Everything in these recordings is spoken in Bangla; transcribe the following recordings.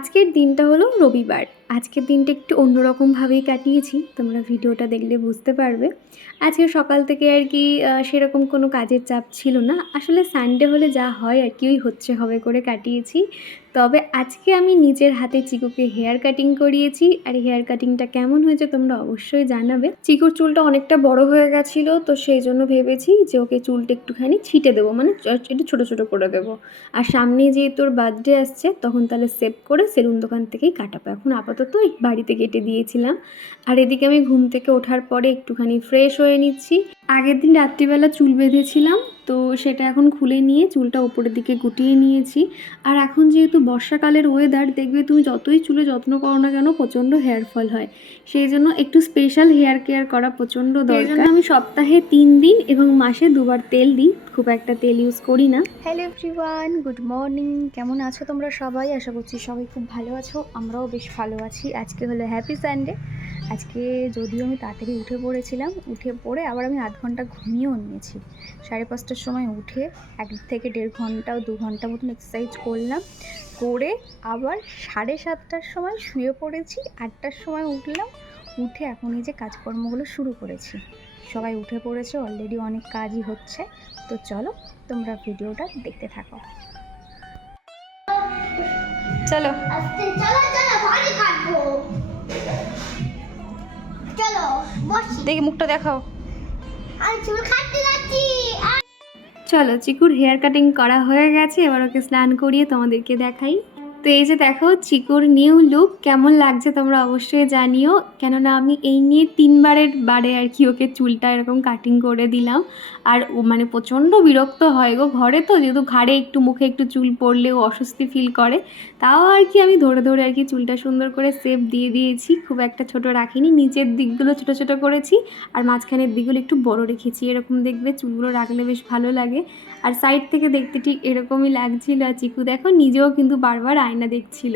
আজকের দিনটা হলো রবিবার। আজকের দিনটা একটু অন্যরকমভাবেই কাটিয়েছি। তোমরা ভিডিওটা দেখলে বুঝতে পারবে। আজকে সকাল থেকে আর কি সেরকম কোনো কাজের চাপ ছিল না। আসলে সানডে হলে যা হয় আর কি ওই হচ্ছে হবে করে কাটিয়েছি। তবে আজকে আমি নিজের হাতে চিকুকে হেয়ার কাটিং করিয়েছি। আর হেয়ার কাটিংটা কেমন হয়েছে তোমরা অবশ্যই জানাবে। চিকুর চুলটা অনেকটা বড় হয়ে গেছিলো, তো সেই জন্য ভেবেছি যে ওকে চুলটা একটুখানি ছিটে দেবো, মানে একটু ছোটো ছোটো করে দেবো। আর সামনে যেহেতু ওর বার্থডে আসছে, তখন তাহলে সেভ করে সেলুন দোকান থেকেই কাটাবো। এখন আপাতত এই বাড়িতে কেটে দিয়েছিলাম। আর এদিকে আমি ঘুম থেকে ওঠার পরে একটুখানি ফ্রেশ হয়ে নিচ্ছি। আগের দিন রাত্রিবেলা চুল বেঁধেছিলাম, তো সেটা এখন খুলে নিয়ে চুলটা উপরের দিকে গুটিয়ে নিয়েছি। আর এখন যেহেতু বর্ষাকালের ওয়েদার, দেখবে তুমি যতই চুলে যত্ন করো না কেন প্রচণ্ড হেয়ার ফল হয়। সেই জন্য একটু স্পেশাল হেয়ার কেয়ার করা প্রচণ্ড দরকার। আমি সপ্তাহে 3 দিন এবং মাসে 2 বার তেল দিই, খুব একটা তেল ইউজ করি না। Hello everyone, good morning. কেমন আছো তোমরা সবাই? আশা করছি সবাই খুব ভালো আছো, আমরাও বেশ ভালো আছি। আজকে হলো হ্যাপি সানডে। আজকে যদিও আমি তাড়াতাড়ি উঠে পড়েছিলাম, উঠে পড়ে আবার আমি আধ ঘন্টা ঘুমিয়েও নিয়েছি। 5:30টার সময় উঠে 1 থেকে 1.5 ঘন্টা 2 ঘন্টা মতন এক্সারসাইজ করলাম, করে আবার 7:30টার সময় শুয়ে পড়েছি। 8টার সময় উঠলাম, উঠে এখন এই যে কাজকর্মগুলো শুরু করেছি। সবাই উঠে পড়েছে অলরেডি, অনেক কাজই হচ্ছে। তো চলো তোমরা ভিডিওটা দেখতে থাকো। চলো দেখি মুখটা দেখাও। চলো, চিকুর হেয়ার কাটিং করা হয়ে গেছে, এবার ওকে স্নান করিয়ে তোমাদেরকে দেখাই। তো এই যে দেখো চিকুর নিউ লুক, কেমন লাগছে তোমরা অবশ্যই জানিও। কেননা আমি এই নিয়ে 3 বারে আর কি ওকে চুলটা এরকম কাটিং করে দিলাম। আর ও মানে প্রচণ্ড বিরক্ত হয় গো, ঘরে তো যেহেতু ঘাড়ে একটু মুখে একটু চুল পড়লেও অস্বস্তি ফিল করে। তাও আর কি আমি ধরে ধরে আর কি চুলটা সুন্দর করে শেপ দিয়ে দিয়েছি, খুব একটা ছোট রাখিনি। নিচের দিকগুলো ছোট ছোট করেছি আর মাঝখানের দিকগুলো একটু বড় রেখেছি। এরকম দেখবে চুলগুলো রাখলে বেশ ভালো লাগে। আর সাইড থেকে দেখতে ঠিক এরকমই লাগছিল। আর চিকু দেখো নিজেও কিন্তু বারবার আয়না দেখছিল।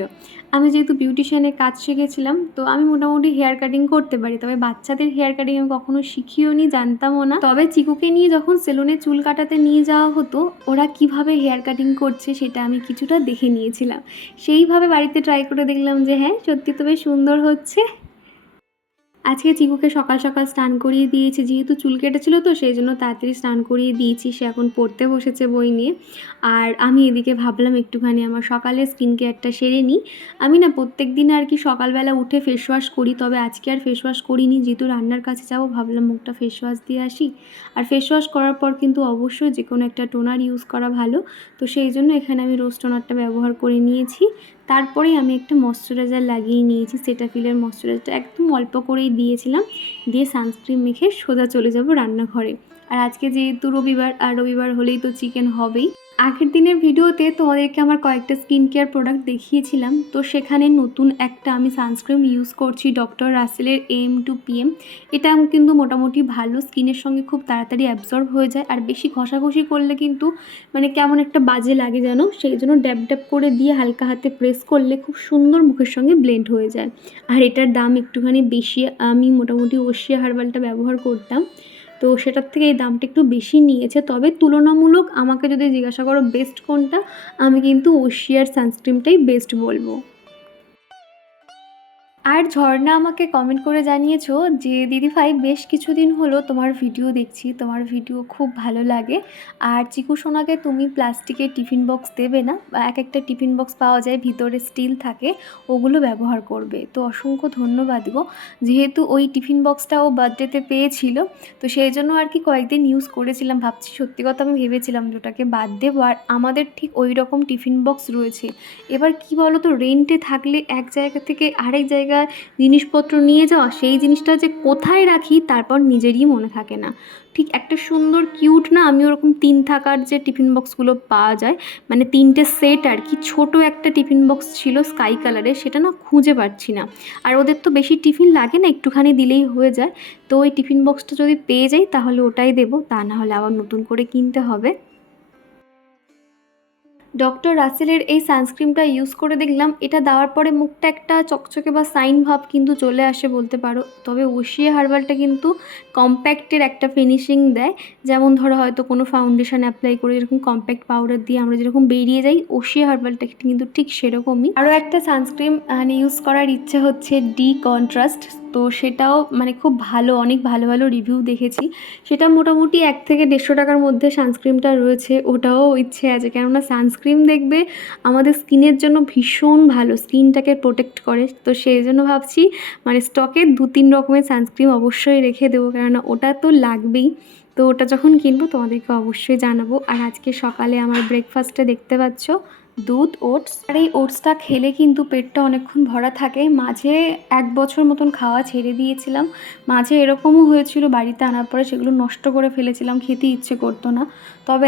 আমি যেহেতু বিউটিশিয়ানে কাজ শিখেছিলাম, তো আমি মোটামুটি হেয়ার কাটিং করতে পারি, তবে বাচ্চাদের হেয়ার কাটিং আমি কখনো শিখিও নি, জানতামও না। তবে চিকুকে নিয়ে যখন সেলুনে চুল কাটাতে নিয়ে যাওয়া হতো, ওরা কিভাবে হেয়ার কাটিং করছে সেটা আমি কিছুটা দেখে নিয়েছিলাম। সেইভাবে বাড়িতে ট্রাই করে দেখলাম যে হ্যাঁ সত্যি তো বেশ সুন্দর হচ্ছে। আজকে চিকুকে সকাল সকাল স্নান করিয়ে দিয়েছি, যেহেতু চুল কেটেছিল তো সেই জন্য তাড়াতাড়ি স্নান করিয়ে দিয়েছি। সে এখন পড়তে বসেছে বই নিয়ে। আর আমি এদিকে ভাবলাম একটুখানি আমার সকালের স্কিন কেয়ারটা সেরে নিই। আমি না প্রত্যেক দিন আর কি সকালবেলা উঠে ফেস ওয়াশ করি, তবে আজকে আর ফেস ওয়াশ করিনি। যেহেতু রান্নার কাছে যাবো, ভাবলাম মুখটা ফেস ওয়াশ দিয়ে আসি। আর ফেস ওয়াশ করার পর কিন্তু অবশ্যই যে কোনো একটা টোনার ইউজ করা ভালো। তো সেই জন্য এখানে আমি রোজ টোনারটা ব্যবহার করে নিয়েছি। তারপরেই আমি একটা ময়শ্চারাইজার লাগিয়ে নিয়েছি, সেটাফিলের ময়শ্চারাইজারটা একদম অল্প করেই দিয়েছিলাম। দিয়ে সানস্ক্রিন মেখে সোজা চলে যাব রান্নাঘরে। আর আজকে যেহেতু রবিবার, আর রবিবার হলেই তো চিকেন হবেই। আগের দিনের ভিডিওতে তোমাদেরকে আমার কয়েকটা স্কিন কেয়ার প্রোডাক্ট দেখিয়েছিলাম, তো সেখানে নতুন একটা আমি সানস্ক্রিন ইউজ করছি, ডক্টর রাসেলের AM2PM। এটা কিন্তু মোটামুটি ভালো, স্কিনের সঙ্গে খুব তাড়াতাড়ি অ্যাবজর্ব হয়ে যায়। আর বেশি ঘষাঘষি করলে কিন্তু মানে কেমন একটা বাজে লাগে যেন, সেই জন্য ড্যাব ড্যাব করে দিয়ে হালকা হাতে প্রেস করলে খুব সুন্দর মুখের সঙ্গে ব্লেন্ড হয়ে যায়। আর এটার দাম একটুখানি বেশি, আমি মোটামুটি ওশিয়া হার্বালটা ব্যবহার করতাম, তো সেটার থেকে এই দামটা একটু বেশি নিয়েছে। তবে তুলনামূলক আমাকে যদি জিজ্ঞাসা করো বেস্ট কোনটা, আমি কিন্তু ওশিয়ার সানস্ক্রিনটাই বেস্ট বলবো। আর ঝর্ণা আমাকে কমেন্ট করে জানিয়েছো যে দিদিভাই বেশ কিছুদিন হলো তোমার ভিডিও দেখছি, তোমার ভিডিও খুব ভালো লাগে। আর চিকু সোনাকে তুমি প্লাস্টিকের টিফিন বক্স দেবে না, এক একটা টিফিন বক্স পাওয়া যায় ভিতরে স্টিল থাকে, ওগুলো ব্যবহার করবে। তো অসংখ্য ধন্যবাদ গো। যেহেতু ওই টিফিন বক্সটা ও বার্থডেতে পেয়েছিল, তো সেই জন্য আর কি কয়েকদিন ইউজ করেছিলাম। ভাবছি সত্যি কথা আমি ভেবেছিলাম যে ওটাকে বাদ দেবো। আর আমাদের ঠিক ওই রকম টিফিন বক্স রয়েছে। এবার কি বলো তো, রেন্টে থাকলে এক জায়গা থেকে আরেক জায়গায় জিনিসপত্র নিয়ে যাওয়া, সেই জিনিসটা যে কোথায় রাখি তারপর নিজেরই মনে থাকে না। ঠিক একটা সুন্দর কিউট না, আমি ওরকম 3 থাকার যে টিফিন বক্সগুলো পাওয়া যায়, মানে 3টে সেট আর কি, ছোট একটা টিফিন বক্স ছিল স্কাই কালারের, সেটা না খুঁজে পাচ্ছি না। আর ওদের তো বেশি টিফিন লাগে না, একটুখানি দিলেই হয়ে যায়। তো ওই টিফিন বক্সটা যদি পেয়ে যাই তাহলে ওটাই দেবো, তা না হলে আবার নতুন করে কিনতে হবে। ডক্টর রাসেলের এই সানস্ক্রিনটা ইউজ করে দেখলাম, এটা দেওয়ার পরে মুখটা একটা চকচকে বা সাইন ভাব কিন্তু চলে আসে বলতে পারো। তবে ওশিয়া হার্বালটা কিন্তু কম্প্যাক্টের একটা ফিনিশিং দেয়। যেমন ধরো হয়তো কোনো ফাউন্ডেশন অ্যাপ্লাই করে যেরকম কম্প্যাক্ট পাউডার দিয়ে আমরা যেরকম বেরিয়ে যাই, ওশিয়া হার্বালটা কিন্তু ঠিক সেরকমই। আরও একটা সানস্ক্রিন ইউজ করার ইচ্ছে হচ্ছে, ডি কন্ট্রাস্ট। তো সেটাও মানে খুব ভালো, অনেক ভালো ভালো রিভিউ দেখেছি। সেটা মোটামুটি 1 থেকে 150 টাকার মধ্যে সানস্ক্রিনটা রয়েছে, ওটাও ইচ্ছে আছে। কেননা সানস্ক্রিন দেখবে আমাদের স্কিনের জন্য ভীষণ ভালো, স্কিনটাকে প্রোটেক্ট করে। তো সেই জন্য ভাবছি মানে স্টকে 2-3 রকমের সানস্ক্রিন অবশ্যই রেখে দেবো, কেননা ওটা তো লাগবেই। তো ওটা যখন কিনবো তোমাদেরকে অবশ্যই জানাবো। আর আজকে সকালে আমার ব্রেকফাস্টে দেখতে পাচ্ছ দুধ, ওটস। আর এই ওটসটা খেলে কিন্তু পেটটা অনেকক্ষণ ভরা থাকে। মাঝে 1 বছর মতন খাওয়া ছেড়ে দিয়েছিলাম। মাঝে এরকমও হয়েছিল বাড়িতে আনার পরে সেগুলো নষ্ট করে ফেলেছিলাম, খেতে ইচ্ছে করতো না। তবে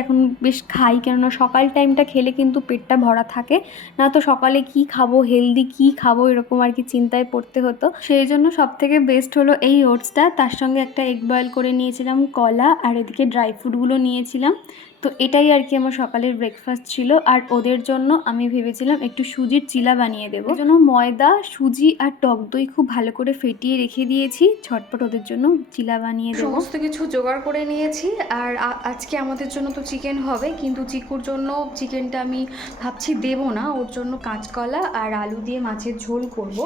এখন বেশ খাই, কেননা সকাল টাইমটা খেলে কিন্তু পেটটা ভরা থাকে। না তো সকালে কি খাবো, হেলদি কি খাবো, এরকম আর কি চিন্তায় পড়তে হতো। সেই জন্য সবথেকে বেস্ট হলো এই ওটসটা। তার সঙ্গে একটা এগ বয়েল করে নিয়েছিলাম, কলা, আর এদিকে ড্রাই ফ্রুটগুলো নিয়েছিলাম। তো এটাই আর কি আমার সকালের ব্রেকফাস্ট ছিল। আর ওদের জন্য আমি ভেবেছিলাম একটু সুজির চিলা বানিয়ে দেবো। এর জন্য ময়দা, সুজি আর টক দই খুব ভালো করে ফেটিয়ে রেখে দিয়েছি, ঝটপট ওদের জন্য চিলা বানিয়ে দেবো। সমস্ত কিছু জোগাড় করে নিয়েছি। আর আজকে আমাদের জন্য তো চিকেন হবে, কিন্তু চিকুর জন্য চিকেনটা আমি ভাবছি দেবো না, ওর জন্য কাঁচকলা আর আলু দিয়ে মাছের ঝোল করব।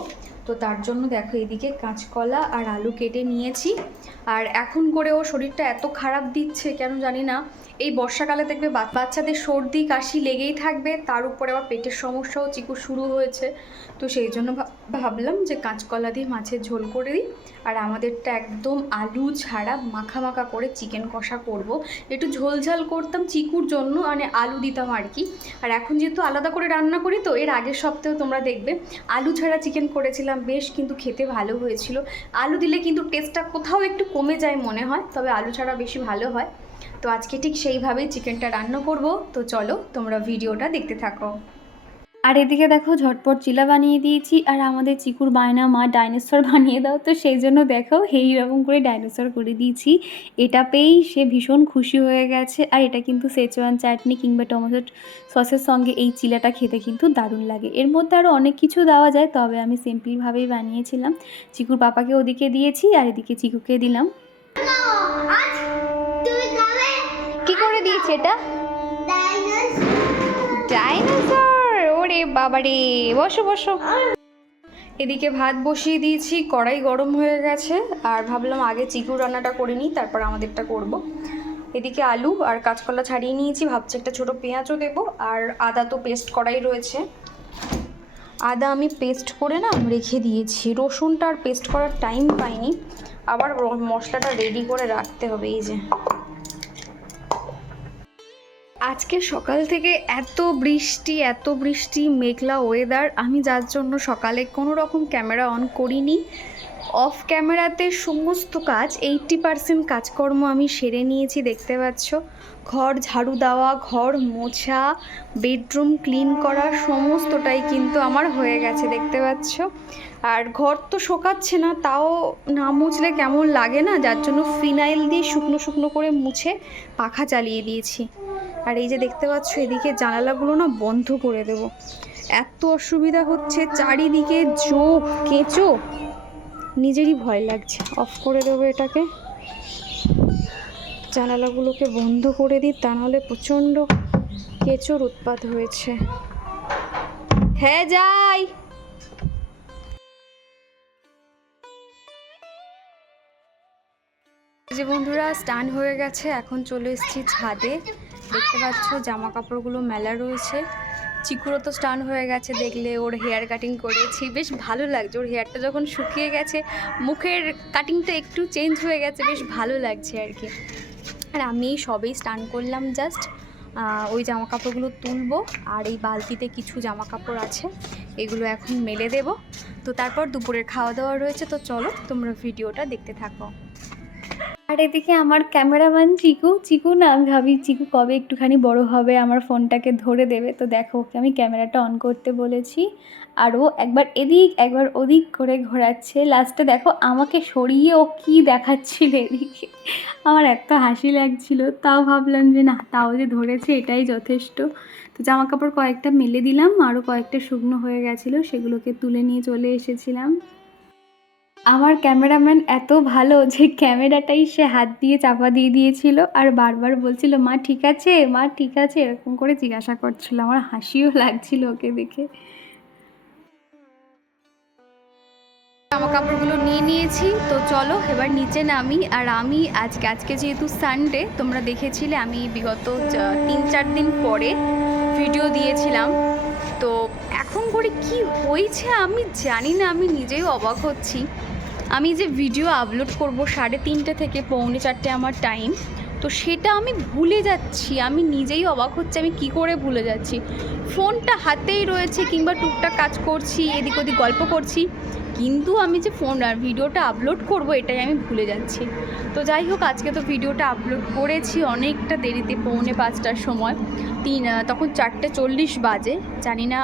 তো তার জন্য দেখো এদিকে কাঁচকলা আর আলু কেটে নিয়েছি। আর এখন করে ওর শরীরটা এত খারাপ দিচ্ছে কেন জানি না। এই বর্ষাকালে দেখবে বাচ্চাদের সর্দি কাশি লেগেই থাকবে, তার উপরে আবার পেটের সমস্যাও চিকুর শুরু হয়েছে। তো সেই জন্য ভাবলাম যে কাঁচকলা দিয়ে মাছের ঝোল করে দিই। আর আমাদেরটা একদম আলু ছাড়া মাখা মাখা করে চিকেন কষা করব। একটু ঝোল ঝাল করতাম চিকুর জন্য, মানে আলু দিতাম আর কি। আর এখন যেহেতু আলাদা করে রান্না করি, তো এর আগের সপ্তাহেও তোমরা দেখবে আলু ছাড়া চিকেন করেছিলাম, বেশ কিন্তু খেতে ভালো হয়েছিল। আলু দিলে কিন্তু টেস্টটা কোথাও একটু কমে যায় মনে হয়, তবে আলু ছাড়া বেশি ভালো হয়। তো আজকে ঠিক সেইভাবেই চিকেনটা রান্না করব। তো চলো তোমরা ভিডিওটা দেখতে থাকো। আর এদিকে দেখো ঝটপট চিলা বানিয়ে দিয়েছি। আর আমাদের চিকুর বায়না, মা ডাইনোসর বানিয়ে দাও। তো সেই জন্য দেখো এইরকম করে ডাইনোসর করে দিয়েছি। এটা পেয়েই সে ভীষণ খুশি হয়ে গেছে। আর এটা কিন্তু সেচওয়ান চাটনি কিংবা টমেটো সসের সঙ্গে এই চিলাটা খেতে কিন্তু দারুণ লাগে। এর মধ্যে আরও অনেক কিছু দেওয়া যায়, তবে আমি সিম্পলভাবেই বানিয়েছিলাম। চিকুর পাপাকে ওদিকে দিয়েছি আর এদিকে চিকুকে দিলাম। কি করে দিয়েছে এটা? ডাইনোসর, ওরে বাবারে, বসো বসো। এদিকে ভাত বসিয়ে দিয়েছি, কড়াই গরম হয়ে গেছে। আর ভাবলাম আগে চিকুর রান্নাটা করে নিই, তারপর আমাদেরটা করব। এদিকে আলু আর কাঁচকলা ছাড়িয়ে নিয়েছি, ভাবছি একটা ছোটো পেঁয়াজও দেবো। আর আদা তো পেস্ট করাই রয়েছে, আদা আমি পেস্ট করে না রেখে দিয়েছি। রসুনটা আর পেস্ট করার টাইম পাইনি, আবার মশলাটা রেডি করে রাখতে হবে। এই যে আজকে সকাল থেকে এত বৃষ্টি, মেঘলা ওয়েদার, আমি যার জন্য সকালে কোনো রকম ক্যামেরা অন করিনি। অফ ক্যামেরাতে সমস্ত কাজ 80% কাজকর্ম আমি সেরে নিয়েছি, দেখতে পাচ্ছ। ঘর ঝাড়ু দেওয়া, ঘর মোছা, বেডরুম ক্লিন করা, সমস্তটাই কিন্তু আমার হয়ে গেছে, দেখতে পাচ্ছ। আর ঘর তো শোকাচ্ছে না, তাও না মুছলে কেমন লাগে না, যার জন্য ফিনাইল দিয়ে শুকনো শুকনো করে মুছে পাখা চালিয়ে দিয়েছি। আর এই যে দেখতে পাচ্ছ এদিকে জানালাগুলো না বন্ধ করে দেব, এত অসুবিধা হচ্ছে, চারিদিকে জোক কেঁচো, নিজেরই ভয় লাগছে। অফ করে দেবো এটাকে, জানালাগুলোকে বন্ধ করে দিই, তা নাহলে প্রচণ্ড কেঁচোর উৎপাত হয়েছে। হ্যাঁ যাই। যে বন্ধুরা স্নান হয়ে গেছে, এখন চলে এসেছি ছাদে। দেখতে পাচ্ছ জামা কাপড়গুলো মেলা রয়েছে। চিকুরও তো স্নান হয়ে গেছে, দেখলে ওর হেয়ার কাটিং করেছি, বেশ ভালো লাগছে। ওর হেয়ারটা যখন শুকিয়ে গেছে, মুখের কাটিংটা একটু চেঞ্জ হয়ে গেছে, বেশ ভালো লাগছে আর কি। আর আমি সবেই স্নান করলাম, জাস্ট ওই জামা কাপড়গুলো তুলবো। আর এই বালতিতে কিছু জামা কাপড় আছে, এগুলো এখন মেলে দেব। তো তারপর দুপুরের খাওয়া দাওয়া রয়েছে, তো চলো তোমরা ভিডিওটা দেখতে থাকো। আর এদিকে আমার ক্যামেরাম্যান চিকু না, আমি ভাবি চিকু কবে একটুখানি বড় হবে, আমার ফোনটাকে ধরে দেবে। তো দেখো ওকে আমি ক্যামেরাটা অন করতে বলেছি, আর ও একবার এদিক একবার ওদিক করে ঘোরাচ্ছে। লাস্টে দেখো আমাকে সরিয়ে ও কী দেখাচ্ছিল এদিকে, আমার এত হাসি লাগছিল। তাও ভাবলাম যে না, তাও যে ধরেছে এটাই যথেষ্ট। তো তো জামা কাপড় কয়েকটা মেলে দিলাম, আরও কয়েকটা শুকনো হয়ে গেছিলো, সেগুলোকে তুলে নিয়ে চলে এসেছিলাম। আমার ক্যামেরাম্যান এত ভালো যে ক্যামেরাটাই সে হাত দিয়ে চাপা দিয়ে দিয়েছিল আর বারবার বলছিল মা ঠিক আছে, মা ঠিক আছে, এরকম করে জিজ্ঞাসা করছিল। আমার হাসিও লাগছিল ওকে দেখে। জামা কাপড়গুলো নিয়ে নিয়েছি, তো চলো এবার নিচে নামি। আর আমি আজকে যেহেতু সানডে, তোমরা দেখেছিলে আমি বিগত 3-4 দিন পরে ভিডিও দিয়েছিলাম। তো এখন করে কি হয়েছে আমি জানি না, আমি নিজেই অবাক হচ্ছি। আমি যে ভিডিও আপলোড করব 3:30 থেকে 3:45 আমার টাইম, তো সেটা আমি ভুলে যাচ্ছি। আমি নিজেই অবাক হচ্ছি আমি কি করে ভুলে যাচ্ছি। ফোনটা হাতেই রয়েছে কিংবা টুকটাক কাজ করছি, এদিক ওদিক গল্প করছি, কিন্তু আমি যে ভিডিওটা আপলোড করব এটাই আমি ভুলে যাচ্ছি। তো যাই হোক, আজকে তো ভিডিওটা আপলোড করেছি অনেকটা দেরিতে, 4:45টার সময়, তখন 4:40 বাজে। জানি না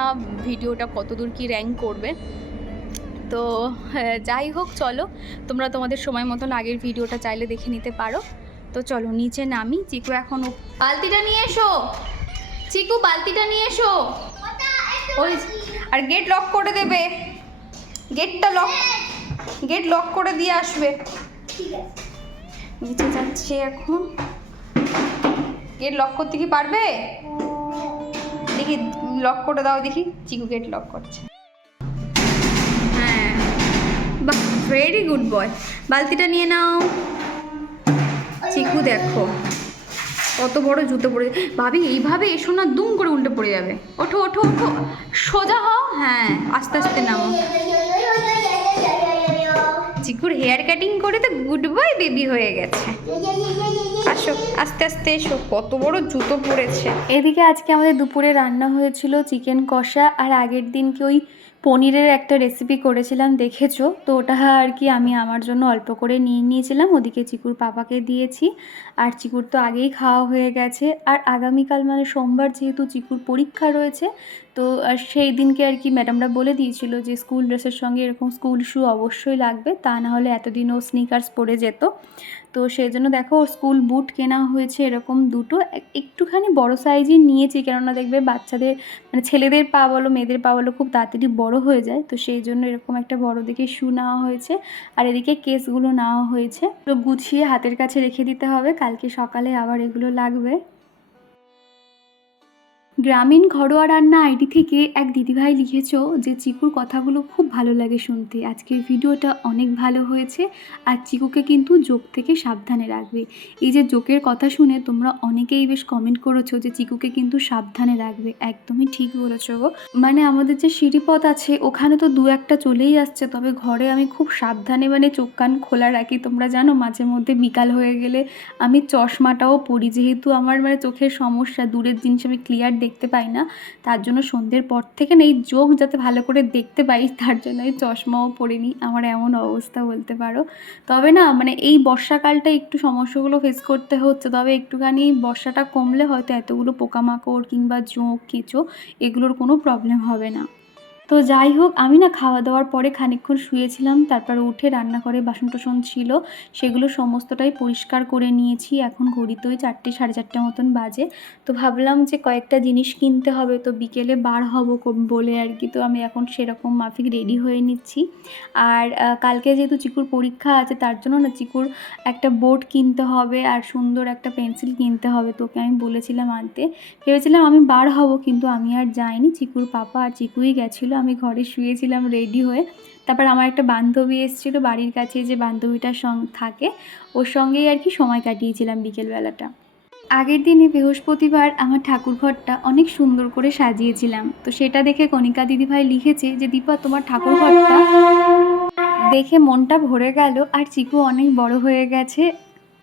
ভিডিওটা কতদূর কি র্যাঙ্ক করবে। তো যাই হোক, চলো তোমরা তোমাদের সময় মতন আগের ভিডিওটা চাইলে দেখে নিতে পারো। তো চলো নিচে নামি। চিকু এখন বালতিটা নিয়ে এসো, চিকু বালতিটা নিয়ে এসো। ওই আর গেট লক করে দেবে, গেট লক করে দিয়ে আসবে। নিচে যাচ্ছে এখন, গেট লক করতে কি পারবে? দেখি লক করে দাও, দেখি। চিকু গেট লক করছে। হ্যাঁ, বাহ, ভেরি গুড বয়। বালতিটা নিয়ে নাও। চিকু দেখো কত বড় জুতো পরে। ভাবি এইভাবে এসো না, দুম করে উল্টে পড়ে যাবে। ওঠো ওঠো ওঠো, সোজা হও। হ্যাঁ, আস্তে আস্তে নামো। চিকুর হেয়ার কাটিং করে তো গুড বয় বেবি হয়ে গেছে। আসো আস্তে আস্তে এসো, কত বড় জুতো পরেছে। এদিকে আজকে আমাদের দুপুরে রান্না হয়েছিল চিকেন কষা, আর আগের দিনকে ওই পনিরের একটা রেসিপি করেছিলাম দেখেছো, তো ওটা আর কি আমি আমার জন্য অল্প করে নিয়ে নিয়েছিলাম, ওদিকে চিকুর পাপাকে দিয়েছি। আর চিকুর তো আগেই খাওয়া হয়ে গেছে। আর আগামীকাল মানে সোমবার যেহেতু চিকুর পরীক্ষা রয়েছে, তো সেই দিনকে আর কি ম্যাডামরা বলে দিয়েছিল যে স্কুল ড্রেসের সঙ্গে এরকম স্কুল শ্যু অবশ্যই লাগবে, তা না হলে এতদিন ও স্নিকার্স পরে যেত। তো সেই জন্য দেখো ওর স্কুল বুট কেনা হয়েছে এরকম দুটো, একটুখানি বড় সাইজই নিয়েছি, কেননা দেখবে বাচ্চাদের মানে ছেলেদের পা বলো মেয়েদের পা বলো খুব তাড়াতাড়ি বড় হয়ে যায়, তো সেই জন্য এরকম একটা বড় দেখে শ্যু নেওয়া হয়েছে। আর এদিকে কেসগুলো নেওয়া হয়েছে, তো গুছিয়ে হাতের কাছে রেখে দিতে হবে, কালকে সকালে আবার এগুলো লাগবে। গ্রামীণ ঘরোয়া রান্না আইডি থেকে এক দিদিভাই লিখেছো যে চিকুর কথাগুলো খুব ভালো লাগে শুনতে, আজকের ভিডিওটা অনেক ভালো হয়েছে, আর চিকুকে কিন্তু জোক থেকে সাবধানে রাখবে। এই যে জোকের কথা শুনে তোমরা অনেকেই বেশ কমেন্ট করেছো যে চিকুকে কিন্তু সাবধানে রাখবে, একদমই ঠিক বলেছো গো। মানে আমাদের যে সিঁড়িপথ আছে ওখানে তো 2-1টা চলেই আসছে, তবে ঘরে আমি খুব সাবধানে মানে চোখ কান খোলা রাখি। তোমরা জানো মাঝে মধ্যে বিকাল হয়ে গেলে আমি চশমাটাও পরি, যেহেতু আমার মানে চোখের সমস্যা, দূরের জিনিস আমি ক্লিয়ার দেখতে পাই না, তার জন্য সন্ধ্যের পর থেকে না এই চোখ যাতে ভালো করে দেখতে পাই তার জন্য আমি চশমাও পরিনি। আমার এমন অবস্থা বলতে পারো। তবে না মানে এই বর্ষাকালটা একটু সমস্যাগুলো ফেস করতে হচ্ছে, তবে একটুখানি বর্ষাটা কমলে হয়তো এতগুলো পোকামাকড় কিংবা জোঁক কেঁচো এগুলোর কোনো প্রবলেম হবে না। তো যাই হোক, আমি না খাওয়া দাওয়ার পরে খানিকক্ষণ শুয়েছিলাম, তারপর উঠে রান্নাঘরে বাসন টাসন ছিল সেগুলো সমস্তটাই পরিষ্কার করে নিয়েছি। এখন ঘড়িতে ওই 4টে 4:30 মতন বাজে। তো ভাবলাম যে কয়েকটা জিনিস কিনতে হবে, তো বিকেলে বার হব বলে আর কি, তো আমি এখন সেরকম মাফিক রেডি হয়ে নিচ্ছি। আর কালকে যেহেতু চিকুর পরীক্ষা আছে তার জন্য না চিকুর একটা বোর্ড কিনতে হবে আর সুন্দর একটা পেন্সিল কিনতে হবে, তোকে আমি বলেছিলাম আনতে। ভেবেছিলাম আমি বার হব, কিন্তু আমি আর যাইনি, চিকুর পাপা আর চিকুই গেছিলো। আমি ঘরে শুয়েছিলাম রেডি হয়ে। তারপর আমার একটা বান্ধবী এসেছিলো বাড়ির কাছে, যে বান্ধবীটার থাকে ওর সঙ্গেই আর কি সময় কাটিয়েছিলাম বিকেলবেলাটা। আগের দিনে বৃহস্পতিবার আমার ঠাকুরঘরটা অনেক সুন্দর করে সাজিয়েছিলাম, তো সেটা দেখে কণিকা দিদিভাই লিখেছে যে দীপা তোমার ঠাকুরঘরটা দেখে মনটা ভরে গেল, আর চিকু অনেক বড় হয়ে গেছে।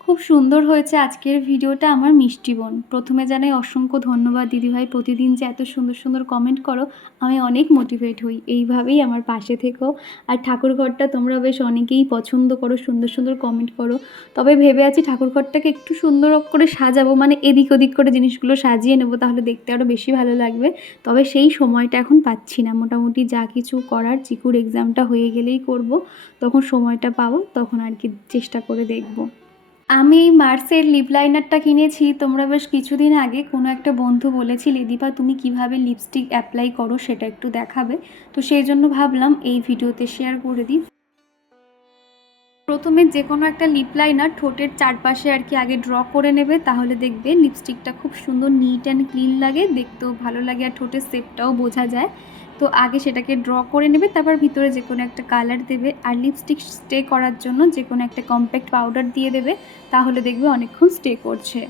খুব সুন্দর হয়েছে আজকের ভিডিওটা আমার মিষ্টি বোন। প্রথমে জানাই অসংখ্য ধন্যবাদ দিদিভাই, প্রতিদিন যে এত সুন্দর সুন্দর কমেন্ট করো, আমি অনেক মোটিভেট হই, এইভাবেই আমার পাশে থেকো। আর ঠাকুরঘরটা তোমরা বেশ অনেকেই পছন্দ করো, সুন্দর সুন্দর কমেন্ট করো। তবে ভেবে আছি ঠাকুরঘরটাকে একটু সুন্দর করে সাজাবো, মানে এদিক ওদিক করে জিনিসগুলো সাজিয়ে নেবো, তাহলে দেখতে আরও বেশি ভালো লাগবে। তবে সেই সময়টা এখন পাচ্ছি না, মোটামুটি যা কিছু করার চিকুর এক্সামটা হয়ে গেলেই করব, তখন সময়টা পাবো, তখন আর কি চেষ্টা করে দেখব। আমি এই মার্সের লিপ লাইনারটা কিনেছি। তোমরা বেশ কিছুদিন আগে কোনো একটা বন্ধু বলেছিলে, দীপা তুমি কিভাবে লিপস্টিক অ্যাপ্লাই করো সেটা একটু দেখাবে। তো সেই জন্য ভাবলাম এই ভিডিওতে শেয়ার করে দিই। প্রথমে যে কোনো একটা লিপ লাইনার ঠোঁটের চারপাশে আর কি আগে ড্র করে নেবে, তাহলে দেখবে লিপস্টিকটা খুব সুন্দর নিট অ্যান্ড ক্লিন লাগে, দেখতেও ভালো লাগে আর ঠোঁটের শেপটাও বোঝা যায়। তো আগে সেটাকে ড্র করে নেবে, তারপর ভিতরে যে কোনো একটা কালার দেবে আর লিপস্টিক স্টে করার জন্য যে কোনো একটা কম্প্যাক্ট পাউডার দিয়ে দেবে, তাহলে দেখবে অনেকক্ষণ স্টে করছে।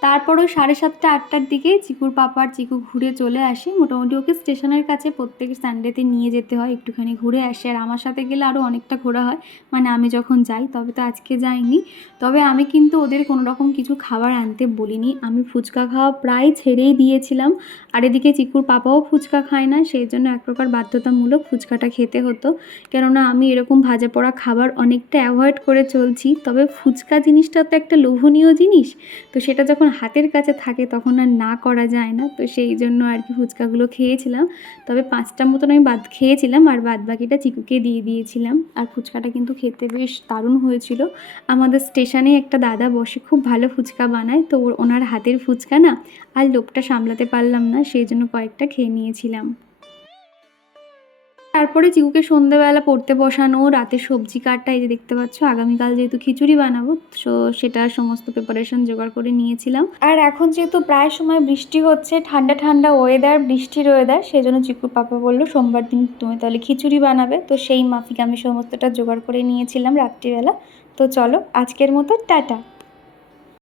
তারপর ওই 7:30-8টার দিকে চিকুর পাপা আর চিকু ঘুরে চলে আসে। মোটামুটি ওকে স্টেশনের কাছে প্রত্যেক সানডেতে নিয়ে যেতে হয়, একটুখানি ঘুরে আসে। আর আমার সাথে গেলে আরও অনেকটা ঘোরা হয়, মানে আমি যখন যাই। তবে তো আজকে যাইনি। তবে আমি কিন্তু ওদের কোনো রকম কিছু খাবার আনতে বলিনি, আমি ফুচকা খাওয়া প্রায় ছেড়েই দিয়েছিলাম। আর এদিকে চিকুর পাপাও ফুচকা খায় না, সেই জন্য এক প্রকার বাধ্যতামূলক ফুচকাটা খেতে হতো। কেননা আমি এরকম ভাজা পোড়া খাবার অনেকটা অ্যাভয়েড করে চলছি। তবে ফুচকা জিনিসটা তো একটা লোভনীয় জিনিস, তো সেটা যখন হাতের কাছে থাকে তখন আর না করা যায় না। তো সেই জন্য আর কি ফুচকাগুলো খেয়েছিলাম। তবে 5টা মতন আমি খেয়েছিলাম আর বাদ বাকিটা চিকুকে দিয়ে দিয়েছিলাম। আর ফুচকাটা কিন্তু খেতে বেশ দারুণ হয়েছিল। আমাদের স্টেশনে একটা দাদা বসে, খুব ভালো ফুচকা বানায়। তো ওনার হাতের ফুচকা না আর লোভটা সামলাতে পারলাম না, সেই জন্য কয়েকটা খেয়ে নিয়েছিলাম। তারপরে চিকুকে সন্ধ্যেবেলা পড়তে বসানো, রাতে সবজি কাটা, এই যে দেখতে পাচ্ছ আগামীকাল যেহেতু খিচুড়ি বানাবো, তো সেটার সমস্ত প্রিপারেশন জোগাড় করে নিয়েছিলাম। আর এখন যেহেতু প্রায় সময় বৃষ্টি হচ্ছে, ঠান্ডা ঠান্ডা ওয়েদার, বৃষ্টির ওয়েদার, সেই জন্য চিকুর পাপা বললো সোমবার দিন তুমি তাহলে খিচুড়ি বানাবে। তো সেই মাফিক আমি সমস্তটা জোগাড় করে নিয়েছিলাম রাত্রিবেলা। তো চলো আজকের মতো টাটা।